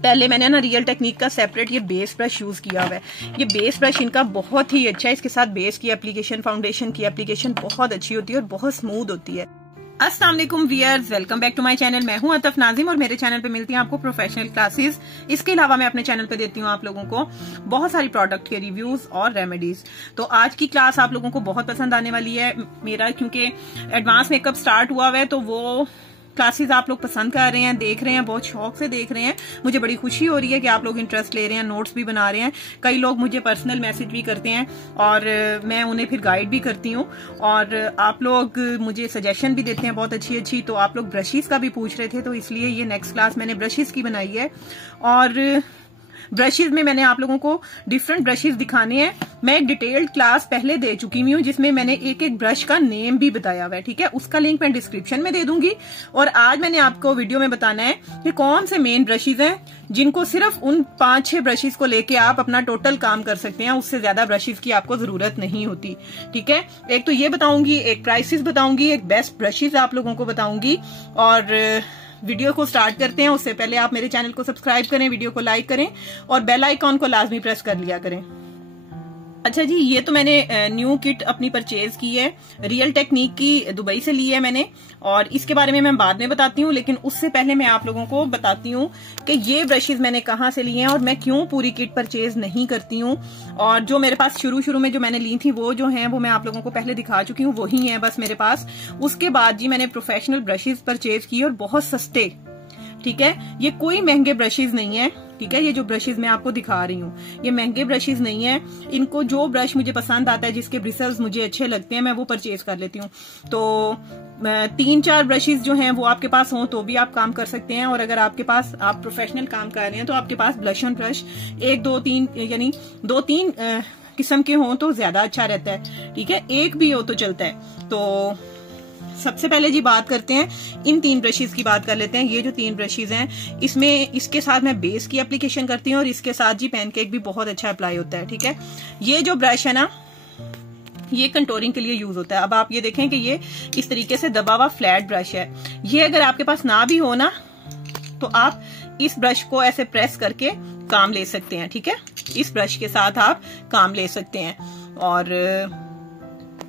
पहले मैंने ना रियल टेक्निक का सेपरेट ये बेस ब्रश यूज किया हुआ है। ये बेस ब्रश इनका बहुत ही अच्छा है। इसके साथ बेस की एप्लीकेशन, फाउंडेशन की एप्लीकेशन बहुत अच्छी होती है और बहुत स्मूथ होती है। अस्सलाम वालेकुम viewers, welcome back to my channel. मैं हूं अतफ नाजिम और मेरे चैनल पे मिलती हैं आपको प्रोफेशनल क्लासेस। इसके अलावा मैं अपने चैनल पे देती हूं आप लोगों को बहुत सारी प्रोडक्ट के रिव्यूज और रेमेडीज। तो आज की क्लास आप लोगों को बहुत पसंद आने वाली है मेरा, क्योंकि एडवांस मेकअप स्टार्ट हुआ हुआ है तो वो क्लासेस आप लोग पसंद कर रहे हैं, देख रहे हैं, बहुत शौक से देख रहे हैं। मुझे बड़ी खुशी हो रही है कि आप लोग इंटरेस्ट ले रहे हैं, नोट्स भी बना रहे हैं। कई लोग मुझे पर्सनल मैसेज भी करते हैं और मैं उन्हें फिर गाइड भी करती हूँ और आप लोग मुझे सजेशन भी देते हैं बहुत अच्छी अच्छी। तो आप लोग ब्रशेस का भी पूछ रहे थे, तो इसलिए ये नेक्स्ट क्लास मैंने ब्रशेस की बनाई है। और ब्रशेस में मैंने आप लोगों को डिफरेंट ब्रशेस दिखाने हैं। मैं एक डिटेल्ड क्लास पहले दे चुकी हूँ जिसमें मैंने एक एक ब्रश का नेम भी बताया हुआ है, ठीक है। उसका लिंक मैं डिस्क्रिप्शन में दे दूंगी। और आज मैंने आपको वीडियो में बताना है कि कौन से मेन ब्रशेस हैं जिनको सिर्फ उन 5-6 ब्रशेस को लेके आप अपना टोटल काम कर सकते हैं। उससे ज्यादा ब्रशेस की आपको जरूरत नहीं होती, ठीक है। एक तो ये बताऊंगी, एक प्राइसेस बताऊंगी, एक बेस्ट ब्रशेस आप लोगों को बताऊंगी। और वीडियो को स्टार्ट करते हैं। उससे पहले आप मेरे चैनल को सब्सक्राइब करें, वीडियो को लाइक करें और बेल आइकॉन को लाजमी प्रेस कर लिया करें। अच्छा जी, ये तो मैंने न्यू किट अपनी परचेज की है, रियल टेक्निक की, दुबई से ली है मैंने। और इसके बारे में मैं बाद में बताती हूँ, लेकिन उससे पहले मैं आप लोगों को बताती हूँ कि ये ब्रशेस मैंने कहाँ से लिए हैं और मैं क्यों पूरी किट परचेज नहीं करती हूँ। और जो मेरे पास शुरू में जो मैंने ली थी वो जो है वो मैं आप लोगों को पहले दिखा चुकी हूँ, वही है बस मेरे पास। उसके बाद जी मैंने प्रोफेशनल ब्रशेस परचेज किए और बहुत सस्ते, ठीक है। ये कोई महंगे ब्रशेस नहीं है, ठीक है। ये जो ब्रशेस मैं आपको दिखा रही हूँ ये महंगे ब्रशेस नहीं है। इनको जो ब्रश मुझे पसंद आता है, जिसके ब्रिसल्स मुझे अच्छे लगते हैं, मैं वो परचेज कर लेती हूँ। तो 3-4 ब्रशेस जो हैं वो आपके पास हों तो भी आप काम कर सकते हैं। और अगर आपके पास, आप प्रोफेशनल काम कर रहे हैं तो आपके पास ब्लश ऑन ब्रश 1-2-3 यानी 2-3 किस्म के हों तो ज्यादा अच्छा रहता है, ठीक है। एक भी हो तो चलता है। तो सबसे पहले जी बात करते हैं, इन 3 ब्रशेस की बात कर लेते हैं। ये जो 3 ब्रशेस हैं इसमें, इसके साथ मैं बेस की एप्लीकेशन करती हूँ और इसके साथ जी पैनकेक भी बहुत अच्छा अप्लाई होता है, ठीक है। ये जो ब्रश है ना ये कंटोरिंग के लिए यूज होता है। अब आप ये देखें कि ये इस तरीके से दबा हुआ फ्लैट ब्रश है। ये अगर आपके पास ना भी हो ना तो आप इस ब्रश को ऐसे प्रेस करके काम ले सकते हैं, ठीक है। इस ब्रश के साथ आप काम ले सकते हैं और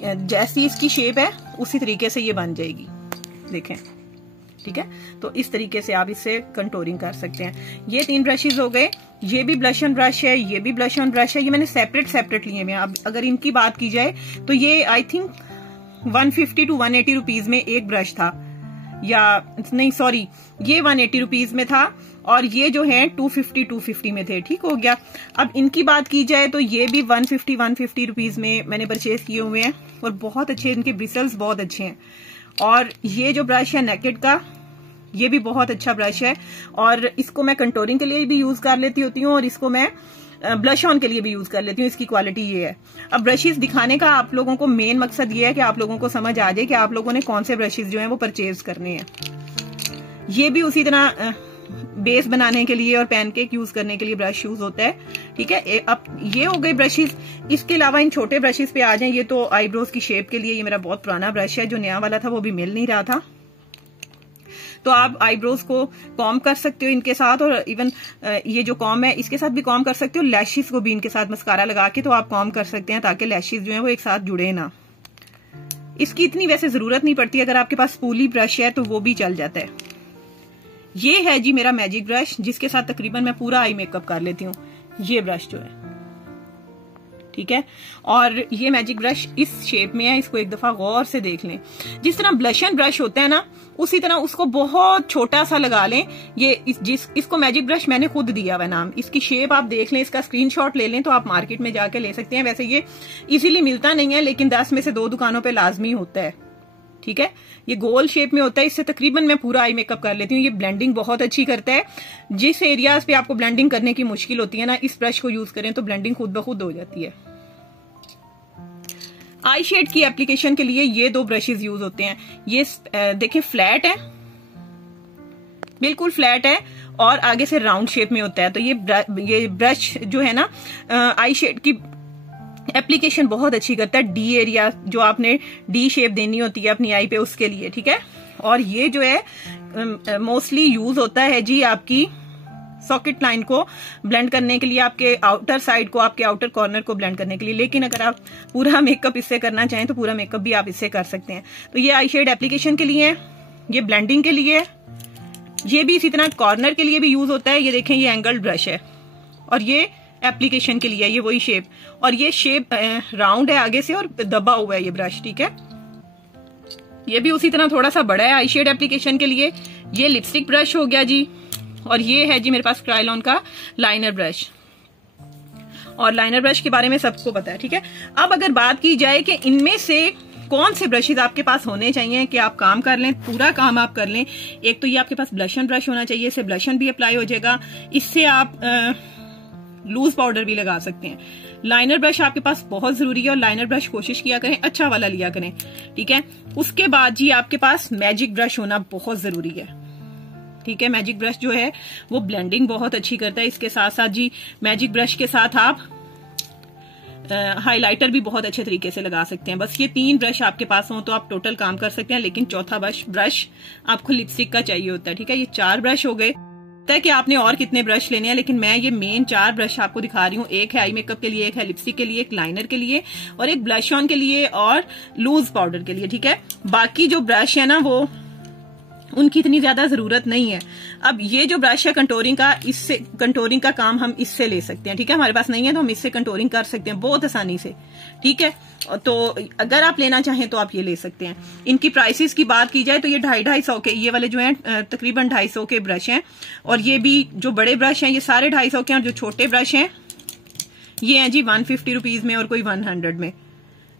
जैसी इसकी शेप है उसी तरीके से ये बन जाएगी, देखें, ठीक है। तो इस तरीके से आप इससे कंटोरिंग कर सकते हैं। ये 3 ब्रशेस हो गए। ये भी ब्लश ऑन ब्रश है, ये भी ब्लश ऑन ब्रश है। ये मैंने सेपरेट लिए हैं। अब अगर इनकी बात की जाए तो ये आई थिंक 150 to 180 रुपीज में एक ब्रश था, या नहीं सॉरी, ये 180 रुपीज में था और ये जो है 250 में थे, ठीक हो गया। अब इनकी बात की जाए तो ये भी 150 रुपीज में मैंने परचेज किए हुए हैं और बहुत अच्छे, इनके ब्रिसल्स बहुत अच्छे हैं। और ये जो ब्रश है नेकेड का, ये भी बहुत अच्छा ब्रश है और इसको मैं कंटोरिंग के लिए भी यूज कर लेती होती हूँ और इसको मैं ब्लश ऑन के लिए भी यूज कर लेती हूँ। इसकी क्वालिटी ये है। अब ब्रशेस दिखाने का आप लोगों को मेन मकसद ये है कि आप लोगों को समझ आ जाए कि आप लोगों ने कौन से ब्रशेस जो हैं वो परचेज करने हैं। ये भी उसी तरह बेस बनाने के लिए और पैनकेक यूज करने के लिए ब्रश यूज होता है, ठीक है। अब ये हो गए ब्रशेस। इसके अलावा इन छोटे ब्रशेस पे आ जाएं। ये तो आईब्रोज की शेप के लिए, ये मेरा बहुत पुराना ब्रश है, जो नया वाला था वो भी मिल नहीं रहा था। तो आप आईब्रोज को कॉम्ब कर सकते हो इनके साथ और इवन ये जो कॉम्ब है इसके साथ भी कॉम्ब कर सकते हो। लैशेस को भी इनके साथ मस्कारा लगा के तो आप कॉम्ब कर सकते हैं ताकि लैशेस जो है वो एक साथ जुड़े ना। इसकी इतनी वैसे जरूरत नहीं पड़ती, अगर आपके पास स्पूली ब्रश है तो वो भी चल जाता है। ये है जी मेरा मैजिक ब्रश जिसके साथ तकरीबन मैं पूरा आई मेकअप कर लेती हूँ। ये ब्रश जो है, ठीक है। और ये मैजिक ब्रश इस शेप में है, इसको एक दफा गौर से देख लें। जिस तरह ब्लश एंड ब्रश होता है ना, उसी तरह उसको बहुत छोटा सा लगा लें। ये इसको मैजिक ब्रश मैंने खुद दिया हुआ नाम। इसकी शेप आप देख लें, इसका स्क्रीनशॉट ले लें तो आप मार्केट में जाके ले सकते हैं। वैसे ये इजीली मिलता नहीं है, लेकिन 10 में से 2 दुकानों पे लाजमी होता है, ठीक है। ये गोल शेप में होता है। इससे तकरीबन मैं पूरा आई मेकअप कर लेती हूँ। ये ब्लेंडिंग बहुत अच्छी करता है। जिस एरियाज पे आपको ब्लेंडिंग करने की मुश्किल होती है ना, इस ब्रश को यूज करें तो ब्लेंडिंग खुद ब खुद हो जाती है। आई शेड की एप्लीकेशन के लिए ये 2 ब्रशेस यूज होते हैं। ये देखिए फ्लैट है, बिल्कुल फ्लैट है और आगे से राउंड शेप में होता है। तो ये ब्रश जो है ना आई शेड की एप्लीकेशन बहुत अच्छी करता है। डी एरिया जो आपने डी शेप देनी होती है अपनी आई पे, उसके लिए, ठीक है। और ये जो है मोस्टली यूज होता है जी आपकी सॉकेट लाइन को ब्लेंड करने के लिए, आपके आउटर साइड को, आपके आउटर कॉर्नर को ब्लेंड करने के लिए। लेकिन अगर आप पूरा मेकअप इससे करना चाहें तो पूरा मेकअप भी आप इससे कर सकते हैं। तो ये आई शेड एप्लीकेशन के लिए है, ये ब्लेंडिंग के लिए, ये भी इसी तरह कॉर्नर के लिए भी यूज होता है। ये देखें, ये एंगल्ड ब्रश है और ये एप्लीकेशन के लिए, ये वही शेप, और ये शेप राउंड है आगे से और दबा हुआ है ये ब्रश, ठीक है। ये भी उसी तरह थोड़ा सा बड़ा है आई शेड एप्लीकेशन के लिए। ये लिपस्टिक ब्रश हो गया जी, और ये है जी मेरे पास क्रायलॉन का लाइनर ब्रश, और लाइनर ब्रश के बारे में सबको पता है, ठीक है। अब अगर बात की जाए कि इनमें से कौन से ब्रशेज आपके पास होने चाहिए कि आप काम कर लें, पूरा काम आप कर लें। एक तो ये आपके पास ब्लशन ब्रश होना चाहिए, इससे ब्लशन भी अप्लाई हो जाएगा, इससे आप लूज पाउडर भी लगा सकते हैं। लाइनर ब्रश आपके पास बहुत जरूरी है, और लाइनर ब्रश कोशिश किया करें अच्छा वाला लिया करें, ठीक है। उसके बाद जी आपके पास मैजिक ब्रश होना बहुत जरूरी है, ठीक है। मैजिक ब्रश जो है वो ब्लेंडिंग बहुत अच्छी करता है। इसके साथ साथ जी मैजिक ब्रश के साथ आप हाइलाइटर भी बहुत अच्छे तरीके से लगा सकते हैं। बस ये 3 ब्रश आपके पास हो तो आप टोटल काम कर सकते हैं, लेकिन चौथा ब्रश आपको लिपस्टिक का चाहिए होता है, ठीक है। ये 4 ब्रश हो गए, है कि आपने और कितने ब्रश लेने हैं, लेकिन मैं ये मेन 4 ब्रश आपको दिखा रही हूँ। एक है आई मेकअप के लिए, एक है लिपस्टिक के लिए, एक लाइनर के लिए, और एक ब्लश ऑन के लिए और लूज पाउडर के लिए, ठीक है। बाकी जो ब्रश है ना वो उनकी इतनी ज्यादा जरूरत नहीं है। अब ये जो ब्रश है कंटोरिंग का, इससे कंटोरिंग का काम हम इससे ले सकते हैं, ठीक है। हमारे पास नहीं है तो हम इससे कंटोरिंग कर सकते हैं बहुत आसानी से, ठीक है। तो अगर आप लेना चाहें तो आप ये ले सकते हैं। इनकी प्राइसेस की बात की जाए तो ये 250-250 के, ये वाले जो हैं तकरीबन 250 के ब्रश हैं, और ये भी जो बड़े ब्रश हैं ये सारे 250 के हैं, और जो छोटे ब्रश हैं ये हैं जी 150 रुपीज में और कोई 100 में।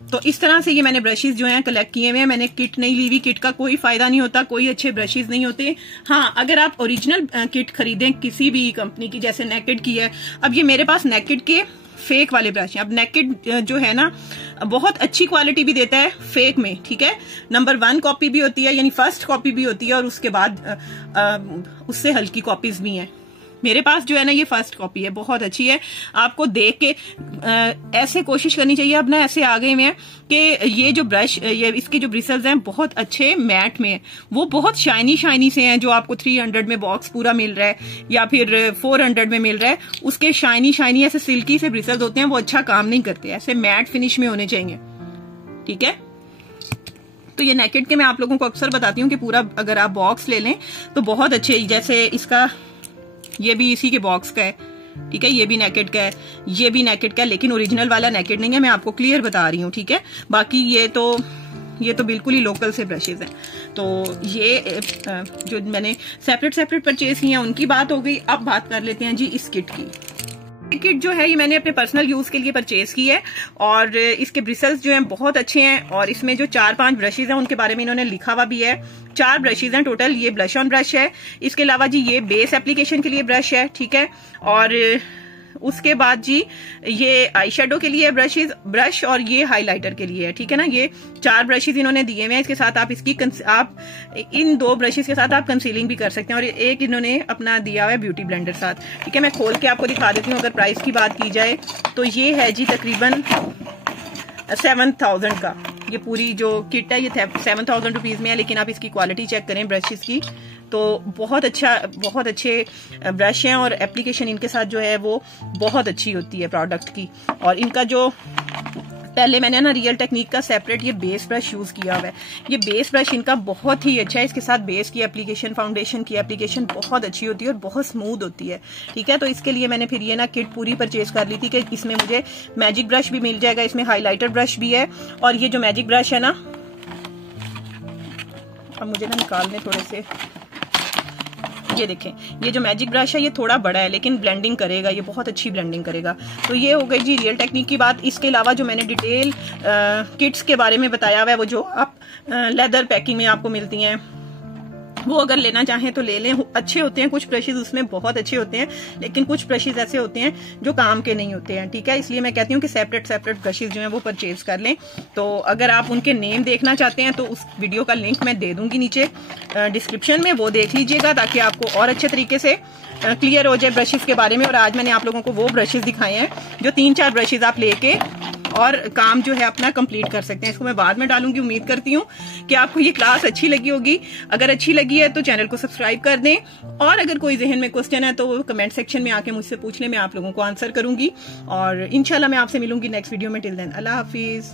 तो इस तरह से ये मैंने ब्रशेस जो हैं कलेक्ट किए हुए हैं। मैंने किट नहीं ली हुई, किट का कोई फायदा नहीं होता, कोई अच्छे ब्रशेस नहीं होते। हाँ, अगर आप ओरिजिनल किट खरीदें किसी भी कंपनी की, जैसे नेकेड की है। अब ये मेरे पास नेकेड के फेक वाले ब्रश हैं। अब नेकेड जो है ना बहुत अच्छी क्वालिटी भी देता है फेक में, ठीक है। नंबर 1 कॉपी भी होती है, यानी फर्स्ट कॉपी भी होती है, और उसके बाद उससे हल्की कॉपीज भी हैं। मेरे पास जो है ना ये फर्स्ट कॉपी है, बहुत अच्छी है। आपको देख के ऐसे कोशिश करनी चाहिए। अब ना ऐसे आ गए में कि ये जो ब्रश, ये इसके जो ब्रिसल्स हैं बहुत अच्छे मैट में है, वो बहुत शाइनी शाइनी से हैं। जो आपको 300 में बॉक्स पूरा मिल रहा है या फिर 400 में मिल रहा है, उसके शाइनी शाइनी ऐसे सिल्की से ब्रिसल्स होते हैं, वो अच्छा काम नहीं करते। ऐसे मैट फिनिश में होने चाहिए, ठीक है। तो ये नेकेड के मैं आप लोगों को अक्सर बताती हूँ कि पूरा अगर आप बॉक्स ले लें तो बहुत अच्छे, जैसे इसका ये भी इसी के बॉक्स का है, ठीक है। ये भी नेकेड का है, ये भी नेकेड का है, लेकिन ओरिजिनल वाला नेकेड नहीं है, मैं आपको क्लियर बता रही हूँ, ठीक है। बाकी ये तो बिल्कुल ही लोकल से ब्रशेज हैं। तो ये जो मैंने सेपरेट परचेज किए हैं उनकी बात हो गई। अब बात कर लेते हैं जी इस किट की। किट जो है ये मैंने अपने पर्सनल यूज के लिए परचेज की है, और इसके ब्रिसल्स जो हैं बहुत अच्छे हैं, और इसमें जो 4-5 ब्रशेज हैं उनके बारे में इन्होंने लिखा हुआ भी है। 4 ब्रशेज हैं टोटल। ये ब्लश ऑन ब्रश है, इसके अलावा जी ये बेस एप्लीकेशन के लिए ब्रश है, ठीक है। और उसके बाद जी ये आई शेडो के लिए ब्रश और ये हाइलाइटर के लिए है, ठीक है ना। ये 4 ब्रशेज इन्होंने दिए हुए हैं। इसके साथ आप इन 2 ब्रशेज के साथ आप कंसीलिंग भी कर सकते हैं, और एक इन्होंने अपना दिया हुआ है ब्यूटी ब्लेंडर साथ, ठीक है। मैं खोल के आपको दिखा देती हूँ। अगर प्राइस की बात की जाए तो ये है जी तकरीबन 7000 का। ये पूरी जो किट है ये 7000 रुपीज में है, लेकिन आप इसकी क्वालिटी चेक करें ब्रशेज की तो बहुत अच्छे ब्रश हैं, और एप्लीकेशन इनके साथ जो है वो बहुत अच्छी होती है प्रोडक्ट की। और इनका जो पहले मैंने ना रियल टेक्निक का सेपरेट ये बेस ब्रश यूज किया हुआ है। ये बेस ब्रश इनका बहुत ही अच्छा है। इसके साथ बेस की एप्लीकेशन, फाउंडेशन की एप्लीकेशन बहुत अच्छी होती है और बहुत स्मूथ होती है, ठीक है। तो इसके लिए मैंने फिर ये ना किट पूरी परचेज कर ली थी कि इसमें मुझे मैजिक ब्रश भी मिल जाएगा, इसमें हाइलाइटर ब्रश भी है, और ये जो मैजिक ब्रश है ना, अब मुझे ना निकालने थोड़े से, ये देखें, ये जो मैजिक ब्रश है ये थोड़ा बड़ा है लेकिन ब्लेंडिंग करेगा, ये बहुत अच्छी ब्लेंडिंग करेगा। तो ये हो गई जी रियल टेक्निक की बात। इसके अलावा जो मैंने डिटेल किट्स के बारे में बताया हुआ है, वो जो आप लेदर पैकिंग में आपको मिलती हैं, वो अगर लेना चाहें तो ले लें। अच्छे होते हैं कुछ ब्रशेज, उसमें बहुत अच्छे होते हैं, लेकिन कुछ ब्रशेज ऐसे होते हैं जो काम के नहीं होते हैं, ठीक है। इसलिए मैं कहती हूँ कि सेपरेट ब्रशेज जो हैं वो परचेज कर लें। तो अगर आप उनके नेम देखना चाहते हैं तो उस वीडियो का लिंक मैं दे दूंगी नीचे डिस्क्रिप्शन में, वो देख लीजिएगा ताकि आपको और अच्छे तरीके से क्लियर हो जाए ब्रशेज के बारे में। और आज मैंने आप लोगों को वो ब्रशेज दिखाए हैं जो 3-4 ब्रशेज आप लेके और काम जो है अपना कंप्लीट कर सकते हैं। इसको मैं बाद में डालूंगी। उम्मीद करती हूँ कि आपको ये क्लास अच्छी लगी होगी। अगर अच्छी लगी है तो चैनल को सब्सक्राइब कर दें, और अगर कोई जहन में क्वेश्चन है तो वो कमेंट सेक्शन में आके मुझसे पूछ लें, मैं आप लोगों को आंसर करूंगी। और इंशाल्लाह मैं आपसे मिलूंगी नेक्स्ट वीडियो में। टिल देन अल्लाह हाफिज।